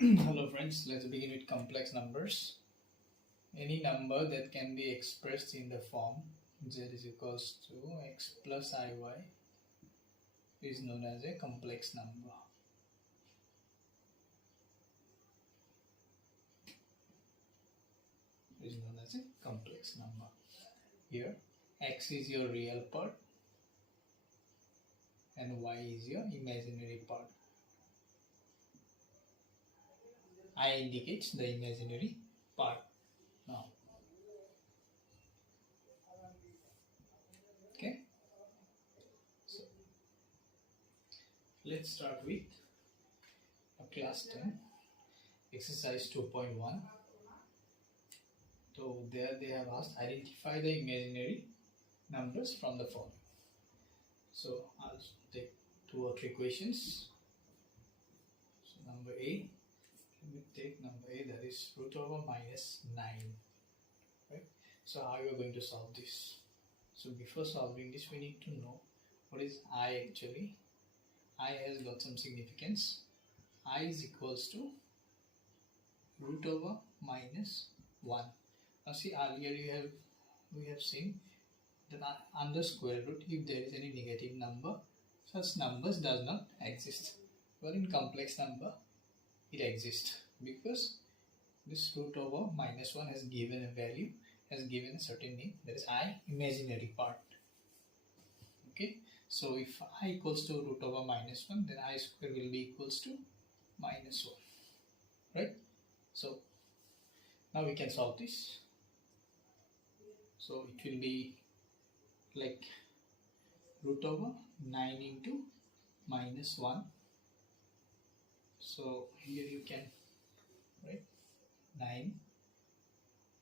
Hello friends, let's begin with complex numbers. Any number that can be expressed in the form z is equals to x plus iy is known as a complex number. Is known as a complex number. Here x is your real part and y is your imaginary part. I indicates the imaginary part. Now, okay, so let's start with a class 10 exercise 2.1. So there they have asked identify the imaginary numbers from the following. So I'll take 2 or 3 questions. So number A, we take number A, that is root over minus 9, right? So how you are going to solve this? So before solving this, we need to know what is I actually. I has got some significance. I is equals to root over minus 1. Now see, earlier we have seen that under square root, if there is any negative number, such numbers does not exist. But in complex number, it exists because this root over minus 1 has given a value, has given a certain name, that is I, imaginary part. Okay, so if I equals to root over minus 1, then I square will be equals to minus 1, right? So now we can solve this. So it will be like root over 9 into minus 1. So here you can write 9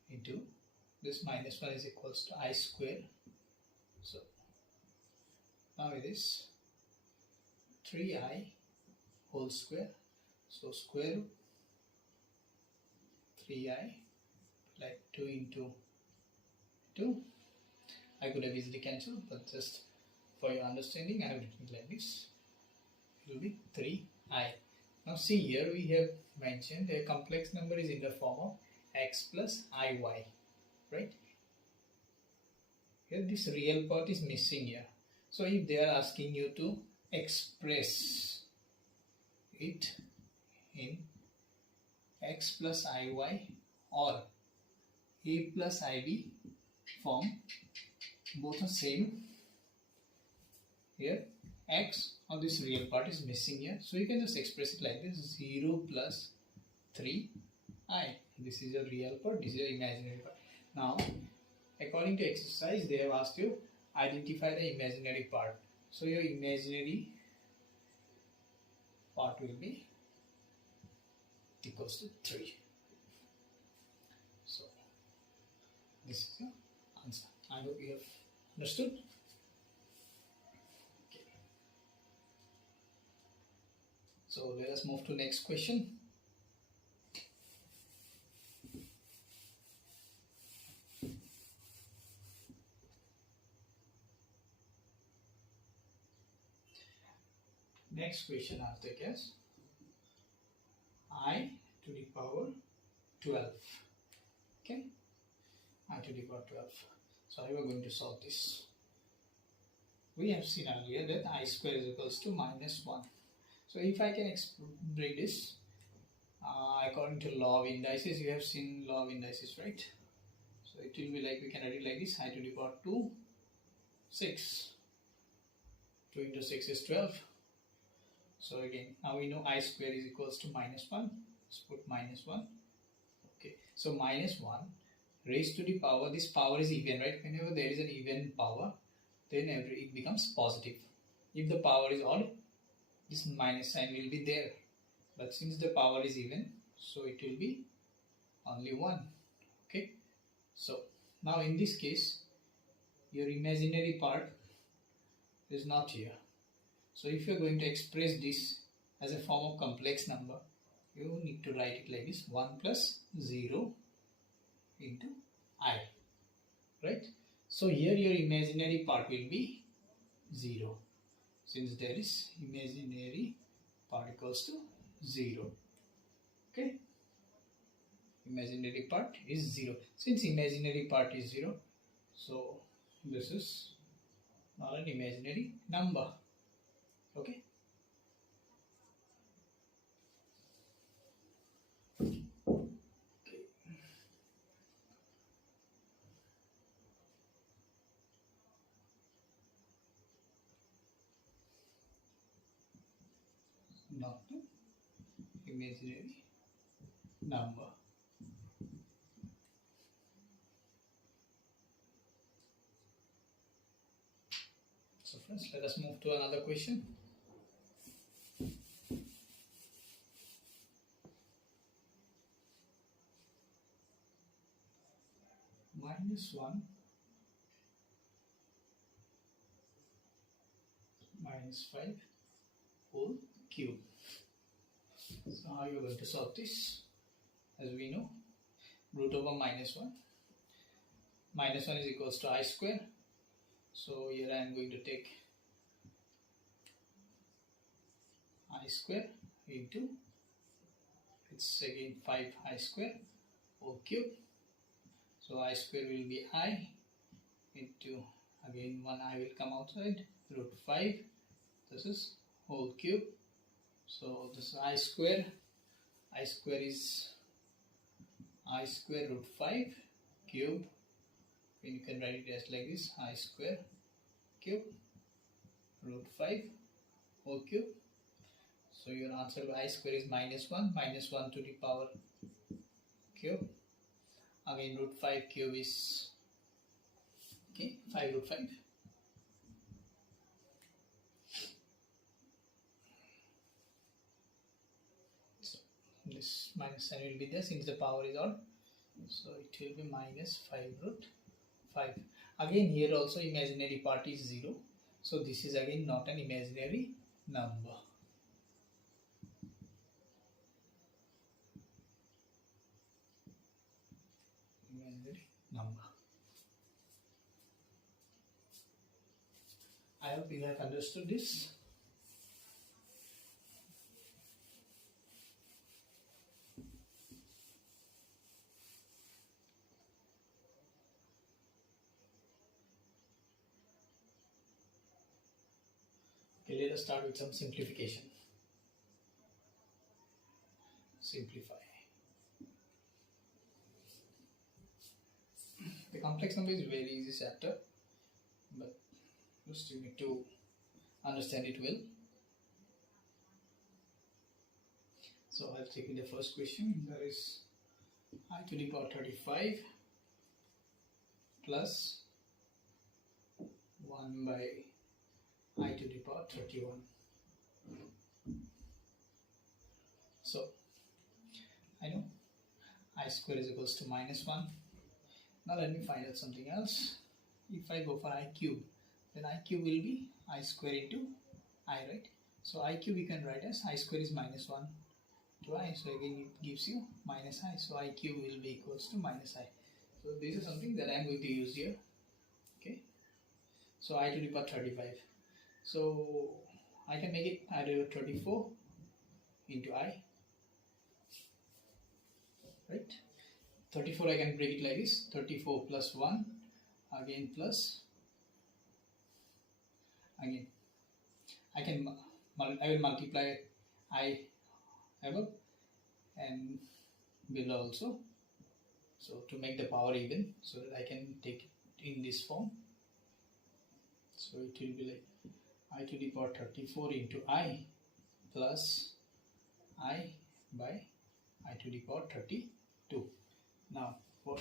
into this minus 1 is equals to I square. So now it is 3i whole square. So square root 3i like 2 into 2. I could have easily cancelled, but just for your understanding, I have written it like this. It will be 3i. Now see, here we have mentioned a complex number is in the form of x plus iy, right? Here this real part is missing here. So if they are asking you to express it in x plus iy or a plus ib form, both are same. Here x or this real part is missing here, so you can just express it like this: 0 plus 3i. This is your real part, this is your imaginary part. Now according to exercise, they have asked you identify the imaginary part. So your imaginary part will be equals to 3. So this is your answer. I hope you have understood. Okay. So let us move to next question. Next question I'll take as I to the power 12. Okay, I to the power 12. So how we are going to solve this? We have seen earlier that I square is equals to minus 1. So if I can break this according to law of indices, you have seen law of indices, right? So it will be like, we can write it like this: I to the power 2, 6. 2 into 6 is 12. So again, now we know I square is equals to minus 1. Let's put minus 1. Okay, so minus 1 raised to the power, this power is even, right? Whenever there is an even power, then it becomes positive. If the power is odd, this minus sign will be there. But since the power is even, so it will be only 1. Okay, so now in this case, your imaginary part is not here. So if you are going to express this as a form of complex number, you need to write it like this: 1 plus 0 into I, right? So here your imaginary part will be 0, since there is imaginary part equals to 0. Okay, imaginary part is 0. Since imaginary part is 0, so this is not an imaginary number. Okay. Not an imaginary number. So friends, let us move to another question. -1 -5 whole cube. So how are you going to solve this? As we know, root over -1. -1 is equals to I square. So here I am going to take I square into, it's again 5I square whole cube. So I square will be I into, again one I will come outside, root 5. This is whole cube. So this is I square is I square root 5 cube. And you can write it as like this, I square cube root 5 whole cube. So your answer I square is -1 to the power cube. Again root 5 cube is, okay, 5 root 5. So this minus sign will be there since the power is odd. So it will be -5 root 5. Again here also imaginary part is 0. So this is again not an imaginary number. Imaginary number. I hope you have understood this. Okay, let us start with some simplification. Simplify. The complex number is very easy chapter, but just you need to understand it well. So I'll take in the first question. There is I to the power 35 plus 1 by I to the power 31. So I know I square is equals to -1. Now let me find out something else. If I go for I cube, then I cube will be I square into I, right? So I cube we can write as I square is -1 to I. So again it gives you minus I. So I cube will be equals to minus I. So this is something that I am going to use here. Okay. So I to the power 35. So I can make it I to the power 34 into I. Right? 34 I can break it like this, 34 plus 1, again plus, again, I will multiply I above and below also, so to make the power even, so that I can take it in this form. So it will be like I to the power 34 into I plus I by I to the power 32. Now for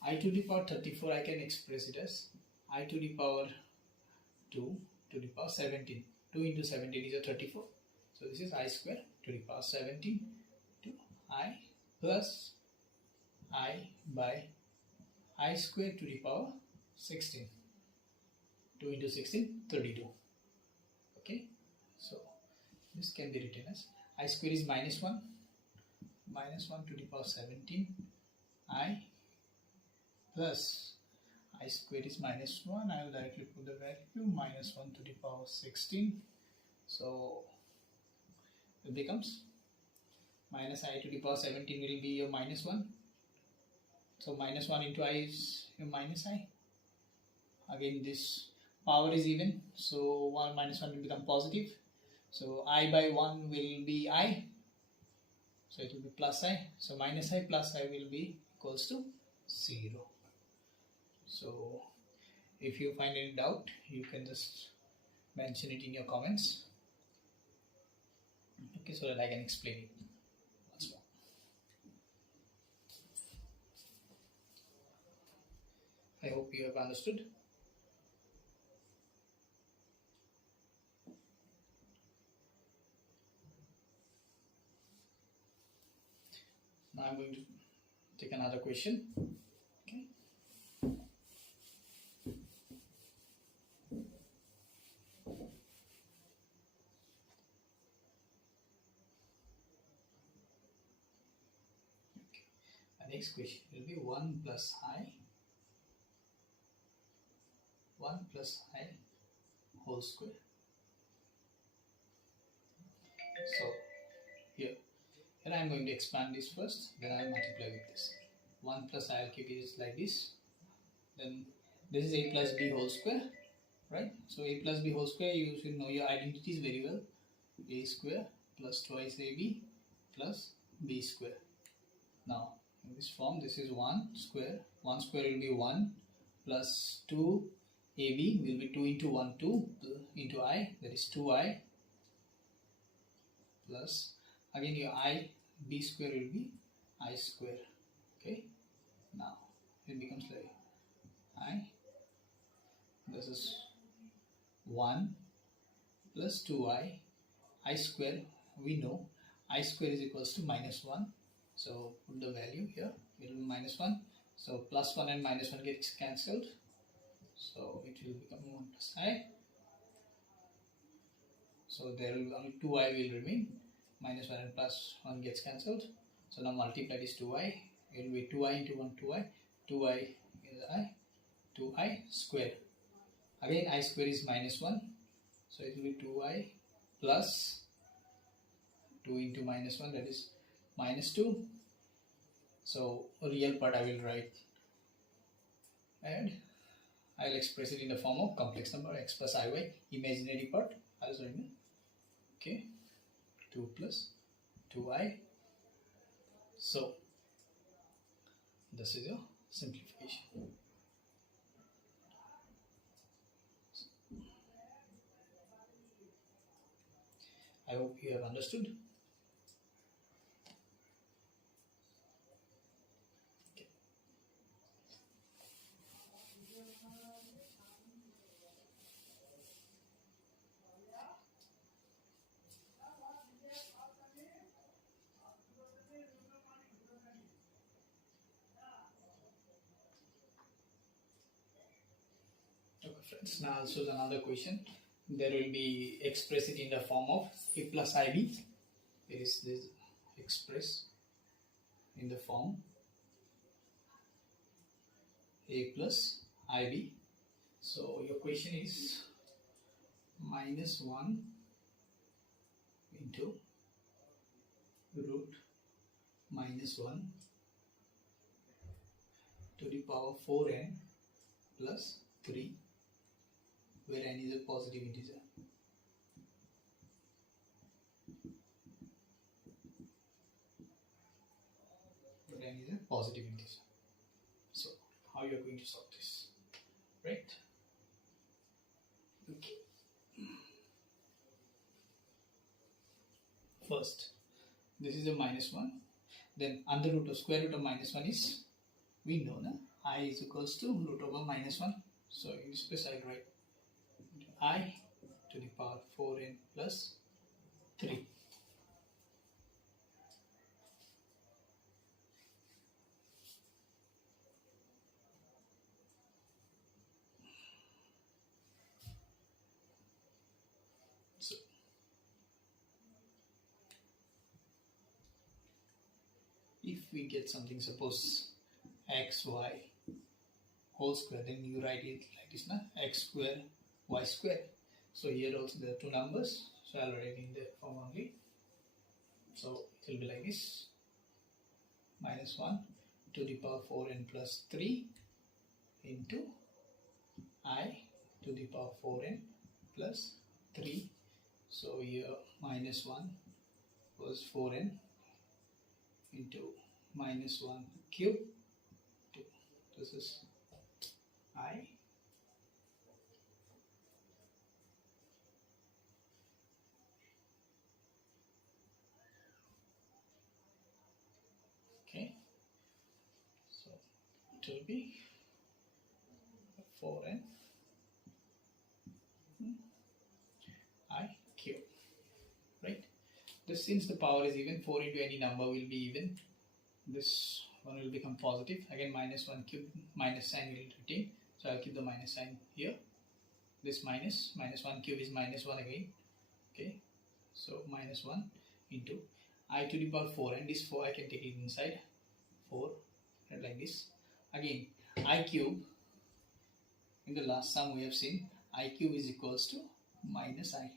I to the power 34 I can express it as I to the power 2 to the power 17. 2 into 17 is a 34. So this is I square to the power 17 to I plus I by I square to the power 16. 2 into 16, 32. Okay. So this can be written as I square is -1 to the power 17 I plus I square is -1. I will directly put the value -1 to the power 16. So it becomes minus I to the power 17 will be your minus 1. So minus 1 into I is your minus I. Again this power is even, so 1 minus 1 will become positive. So I by 1 will be I. So it will be plus I. So minus I plus I will be equals to 0. So if you find any doubt, you can just mention it in your comments. Okay, so that I can explain it once more. I hope you have understood. Now I'm going to take another question. Okay. The next question will be 1 plus I whole square. So here I am going to expand this first, then I will multiply with this. 1 plus I will keep it like this. Then this is a plus b whole square, right? So a plus b whole square, you should know your identities very well. A square plus twice ab plus b square. Now in this form, this is 1 square. 1 square will be 1 plus 2 ab will be 2 into 1 2 into I, that is 2I plus again your I b square will be I square. Okay, now it becomes like I, this is 1 plus 2I, I square, we know I square is equals to minus 1. So put the value here, it will be minus 1. So plus 1 and minus 1 gets cancelled. So it will become 1 plus I. So there will be only 2I will remain. Minus 1 and plus 1 gets cancelled. So now multiply this 2I. It will be 2I into 1 2I. 2I is I. 2I square. Again I square is minus 1. So it will be 2I plus 2 into minus 1, that is minus 2. So real part I will write and I will express it in the form of complex number x plus iy. Imaginary part I will write. Okay, 2 plus 2i. So this is your simplification. I hope you have understood. Okay friends, now also another question. There will be express it in the form of a plus ib. It is this express in the form a plus ib. So your question is minus 1 into root minus 1 to the power 4n plus 3, where n is a positive integer. Where n is a positive integer. So how you are going to solve this, right? Okay. First, this is a minus 1. Then under root of square root of minus 1 is, we know na, I is equals to root over minus 1. So in this place I will write I to the power 4n plus 3. So if we get something, suppose x y whole square, then you write it like this, na, x square y square. So here also there are two numbers, so I'll write in that form only. So it will be like this, minus 1 to the power 4n plus 3 into I to the power 4n plus 3. So here minus 1 was 4n into minus 1 cube. This is I. Okay. So it will be 4n I cube. Right? This, since the power is even, 4 into any number will be even. This one will become positive. Again, minus 1 cube, minus sign will retain. So I'll keep the minus sign here. This minus 1 cube is minus 1 again. Okay. So minus 1 into I to the power 4, and this 4 I can take it inside. 4 like this. Again, I cube, in the last sum we have seen I cube is equals to minus I.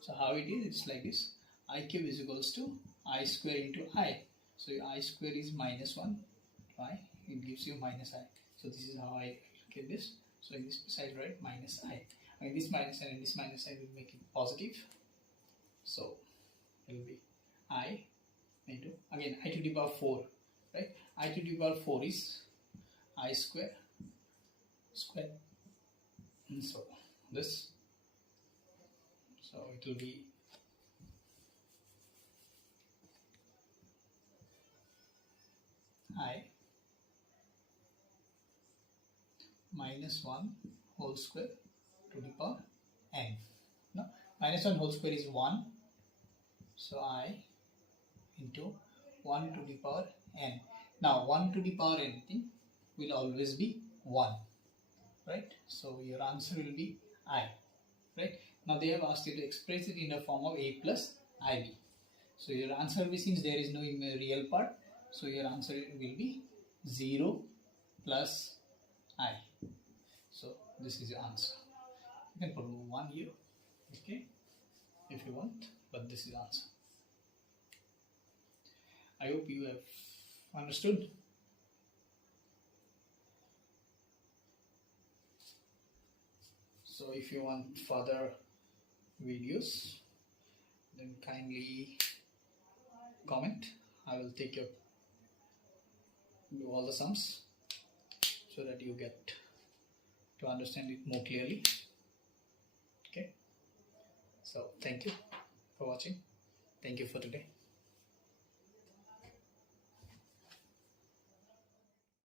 So how it is, it's like this. I cube is equals to I square into I. So I square is minus 1 I, it gives you minus I. So this is how I get this. So in this side, right, minus I. And this minus sign and this minus sign will make it positive. So it will be I into, again, I to the power 4, right? I to the power 4 is I square. And so this, so it will be I minus 1 whole square to the power n. No, minus 1 whole square is 1. So I into 1 to the power n. Now 1 to the power n thing will always be 1. Right? So your answer will be I. Right? Now they have asked you to express it in the form of a plus ib. So your answer will be, since there is no real part, so your answer will be 0 plus I. So this is your answer. You can put 1 here, okay, if you want, but this is the answer. I hope you have understood. So if you want further videos, then kindly comment. I will take your do all the sums so that you get to understand it more clearly. Okay. So thank you for watching. Thank you for today.